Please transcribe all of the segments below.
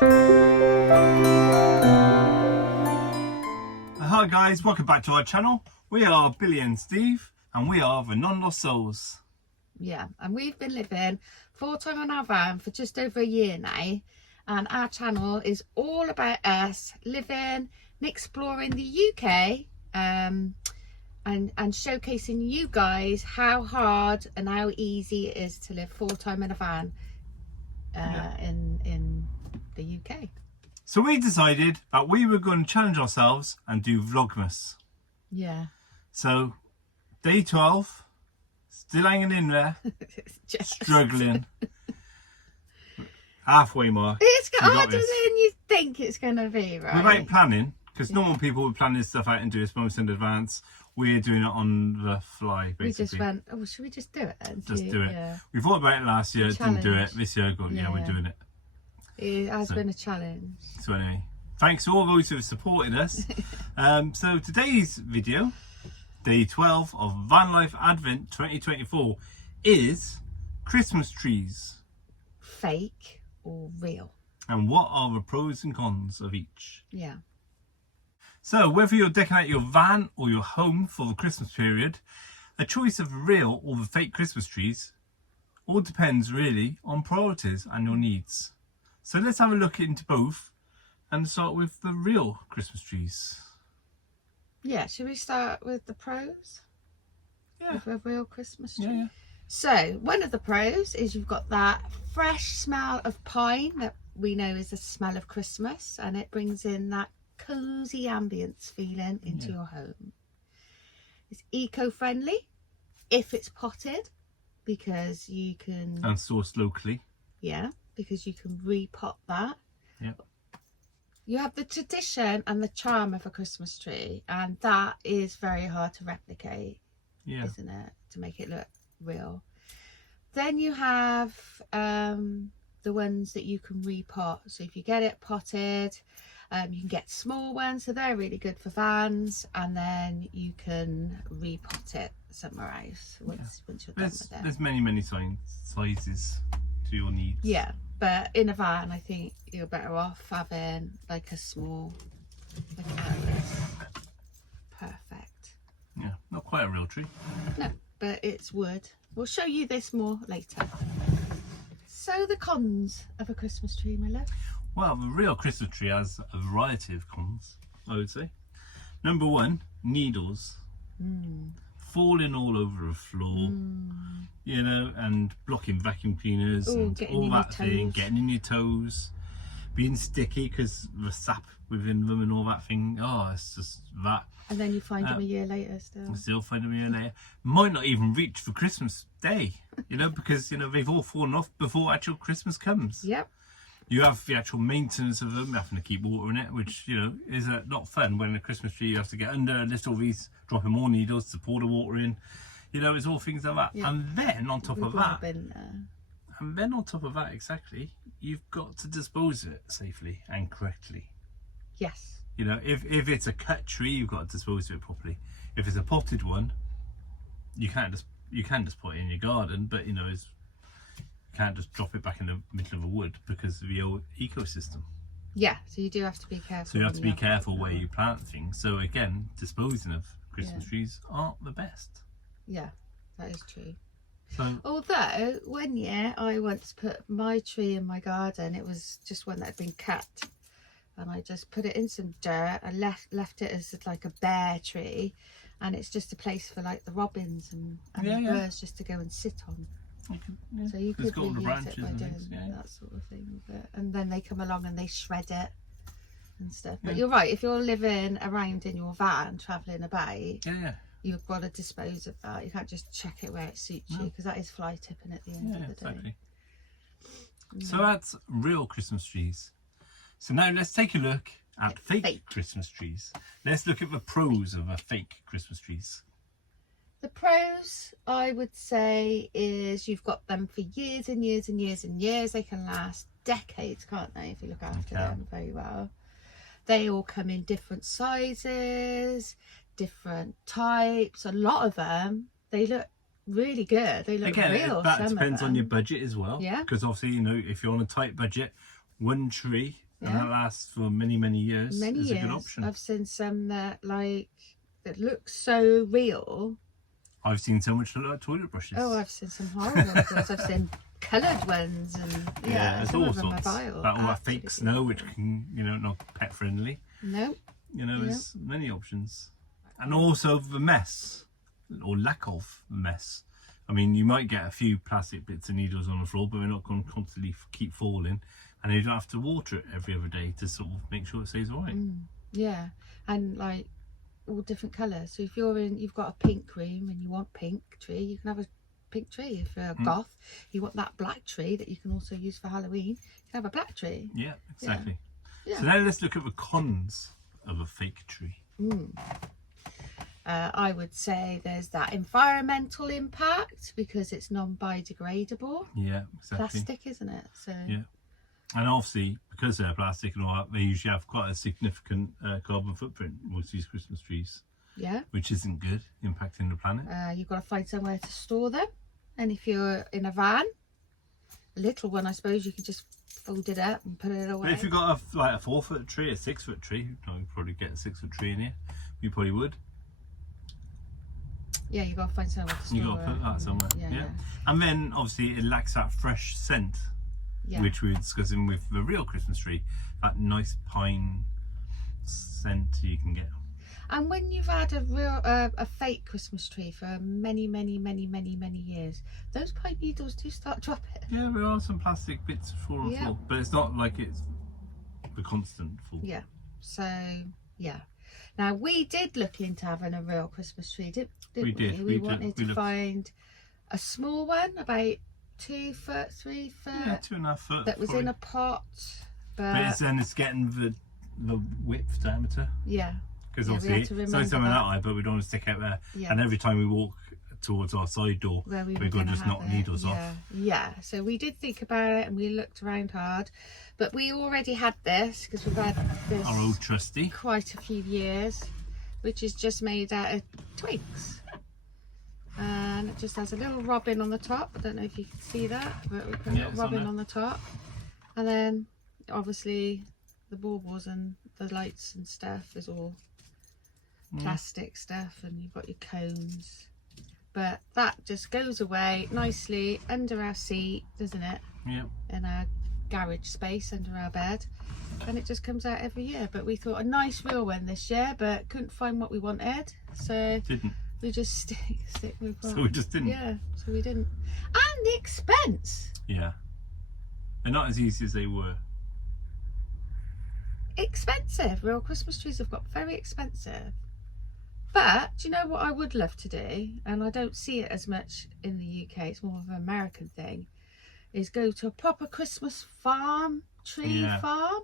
Hi guys, welcome back to our channel. We are Billy and Steve and we are the Non-Lost Souls. Yeah, and we've been living full-time on our van for just over a year now, and our channel is all about us living and exploring the UK, and showcasing you guys how hard and how easy it is to live full-time in a van in the UK. So we decided that we were going to challenge ourselves and do Vlogmas. Yeah. So day 12, still hanging in there, struggling. Halfway mark. It's harder than you think it's going to be, right? Without planning, because normal people would plan this stuff out and do this months in advance. We're doing it on the fly, basically. We just went, oh, should we just do it then? Just do it. Yeah. We thought about it last year, didn't do it. This year, yeah, we're doing it. It has been a challenge. So anyway, thanks to all those who have supported us. So today's video, day 12 of Vanlife Advent 2024, is Christmas trees. Fake or real? And what are the pros and cons of each? Yeah. So whether you're decking out your van or your home for the Christmas period, a choice of real or the fake Christmas trees all depends really on priorities and your needs. So let's have a look into both and start with the real Christmas trees. Yeah, should we start with the pros? Yeah. With a real Christmas tree? Yeah. So, one of the pros is you've got that fresh smell of pine that we know is the smell of Christmas, and it brings in that cosy ambience feeling into your home. It's eco-friendly if it's potted, because you can... And sourced locally. Yeah, because you can repot that. Yep. You have the tradition and the charm of a Christmas tree, and that is very hard to replicate, isn't it, to make it look real. Then you have the ones that you can repot. So if you get it potted, you can get small ones, so they're really good for vans, and then you can repot it somewhere else once you're done with it. There's many sizes to your needs. Yeah, but in a van I think you're better off having like a small, like that. Perfect. Yeah, not quite a real tree. No, but it's wood. We'll show you this more later. So the cons of a Christmas tree, my love. Well, the real Christmas tree has a variety of cons, I would say. Number one, needles. Falling all over the floor, you know, and blocking vacuum cleaners and all that thing, getting in your toes, being sticky because the sap within them and all that thing. Oh, it's just that. And then you find them a year later still. Still find them a year later. Might not even reach for Christmas Day, you know, because, you know, they've all fallen off before actual Christmas comes. Yep. You have the actual maintenance of them, having to keep water in it, which, you know, is not fun. When a Christmas tree, you have to get under, lift all these, dropping more needles to pour the water in. You know, it's all things like that. Yeah. And then on top of that, exactly, you've got to dispose of it safely and correctly. Yes. You know, if it's a cut tree, you've got to dispose of it properly. If it's a potted one, you can just put it in your garden, but, you know, you can't just drop it back in the middle of a wood because of the old ecosystem. Yeah, so you do have to be careful. So you have to be careful where you plant things. So again, disposing of Christmas trees aren't the best. Yeah, that is true. So, although one year I once put my tree in my garden, it was just one that had been cut, and I just put it in some dirt and left it as like a bare tree, and it's just a place for like the robins and the birds just to go and sit on. So you could reuse it by doing that sort of thing, and then they come along and they shred it and stuff. But you're right, if you're living around in your van travelling about, you've got to dispose of that. You can't just chuck it where it suits you, because that is fly tipping at the end of the day. So that's real Christmas trees. So now let's take a look at fake Christmas trees. Let's look at the pros of a fake Christmas trees. The pros, I would say, is you've got them for years and years and years and years. They can last decades, can't they, if you look after them very well. They all come in different sizes, different types. A lot of them, they look really good. They look real. That depends on your budget as well. Yeah. Because obviously, you know, if you're on a tight budget, one tree and that lasts for many, many years. Many is years. a good option. I've seen some that look so real. I've seen so much like toilet brushes. Oh, I've seen some horrible ones. I've seen coloured ones, and there's some all of them sorts. are vile. Like all that fake snow, which can, not pet friendly. No. There's many options. And also the mess, or lack of mess. I mean, you might get a few plastic bits and needles on the floor, but they're not going to constantly keep falling. And you don't have to water it every other day to sort of make sure it stays all right. Yeah, and like all different colours. So if you've got a pink room and you want pink tree, you can have a pink tree. If you're a goth, you want that black tree that you can also use for Halloween, you can have a black tree. Yeah, exactly. Yeah. So now let's look at the cons of a fake tree. I would say there's that environmental impact because it's non-biodegradable. Yeah, exactly. Plastic, isn't it? So yeah. And obviously, because they're plastic and all that, they usually have quite a significant carbon footprint, most of these Christmas trees. Yeah. Which isn't good, impacting the planet. You've got to find somewhere to store them. And if you're in a van, a little one, I suppose, you could just fold it up and put it away. But if you've got a 4-foot tree, a 6-foot tree, you'd probably get a 6-foot tree in here. You probably would. Yeah, you've got to find somewhere to store it. You've got to put that somewhere. Yeah. And then, obviously, it lacks that fresh scent. Yeah. Which we were discussing with the real Christmas tree, that nice pine scent you can get. And when you've had a fake Christmas tree for many years, those pine needles do start dropping. Yeah, there are some plastic bits fall on the floor, but it's not like it's the constant fall. Yeah. So yeah. Now we did look into having a real Christmas tree, didn't we? We wanted to find a small one, about 2 foot, 3 foot. Yeah, 2.5 foot. That was in a pot, but it's getting the width diameter. Yeah. Because obviously it's only something that high, but we don't want to stick out there. Yeah. And every time we walk towards our side door, we've got to just knock needles off. Yeah. So we did think about it and we looked around hard, but we already had this because we've had this our old trusty quite a few years, which is just made out of twigs. And it just has a little robin on the top. I don't know if you can see that, but we put a little robin on the top. And then obviously the baubles and the lights and stuff is all plastic stuff, and you've got your cones. But that just goes away nicely under our seat, doesn't it? Yeah. In our garage space under our bed. And it just comes out every year. But we thought a nice real one this year, but couldn't find what we wanted. So we just stick with what. So we just didn't. Yeah, so we didn't. And the expense. Yeah. They're not as easy as they were. Expensive. Real Christmas trees have got very expensive. But do you know what I would love to do, and I don't see it as much in the UK, it's more of an American thing, is go to a proper Christmas tree farm,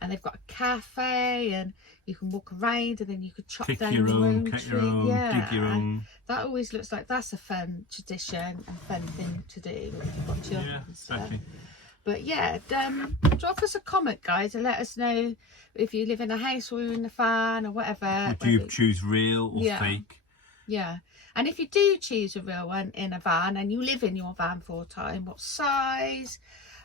and they've got a cafe and you can walk around and then you could chop down your own tree. Dig your own. That always looks like that's a fun tradition and fun thing to do if you've got children and stuff. Exactly. But yeah, drop us a comment, guys, and let us know if you live in a house or in a van or whatever. Do you choose real or fake? Yeah. And if you do choose a real one in a van and you live in your van full time, what size?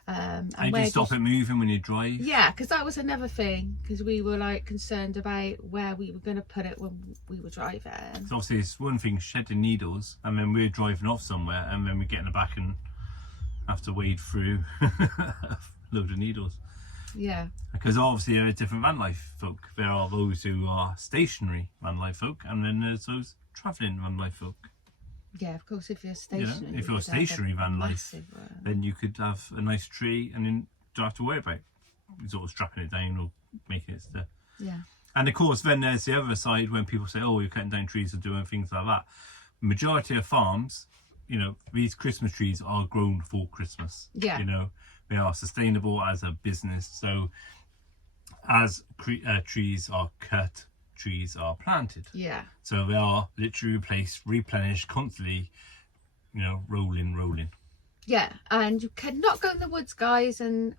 And do you stop it moving when you drive? Yeah, because that was another thing, because we were like concerned about where we were going to put it when we were driving. So obviously it's one thing shedding needles, and then we're driving off somewhere and then we get in the back and have to wade through a load of needles. Yeah. Because obviously there are different van life folk. There are those who are stationary van life folk, and then there's those travelling van life folk. Yeah, of course, if you're stationary. If you're stationary van life, then you could have a nice tree and then don't have to worry about sort of strapping it down or making it stay. Yeah. And of course, then there's the other side when people say, oh, you're cutting down trees and doing things like that. Majority of farms, these Christmas trees are grown for Christmas. Yeah. They are sustainable as a business. So as trees are cut, trees are planted. Yeah. So they are literally replaced, replenished, constantly, rolling. Yeah, and you cannot go in the woods, guys, and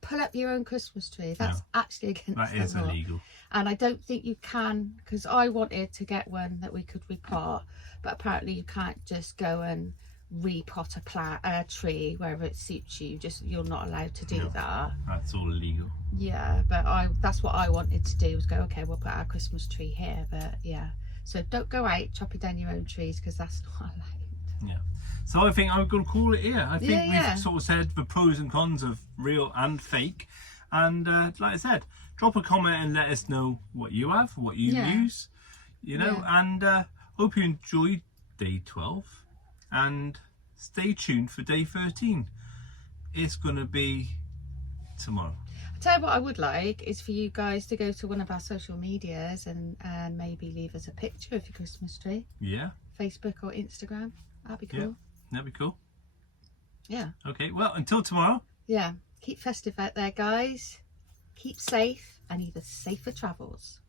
pull up your own Christmas tree. That's actually against the law. That is illegal. And I don't think you can, because I wanted to get one that we could repart, but apparently you can't just go and repot a tree wherever it suits you. Just you're not allowed to do that. That's all illegal. Yeah, but that's what I wanted to do, was go, okay, we'll put our Christmas tree here. But yeah, so don't go out chopping down your own trees, because that's not allowed. Yeah. So I think I'm going to call it here. I think Yeah. we've sort of said the pros and cons of real and fake. And like I said, drop a comment and let us know what you have, what you use, you know. And hope you enjoyed day 12. And stay tuned for day 13. It's going to be tomorrow. I'll tell you what I would like is for you guys to go to one of our social medias and maybe leave us a picture of your Christmas tree. Yeah. Facebook or Instagram. That'd be cool. Yeah, that'd be cool. Yeah. Okay, well, until tomorrow. Yeah. Keep festive out there, guys. Keep safe, and either safer travels.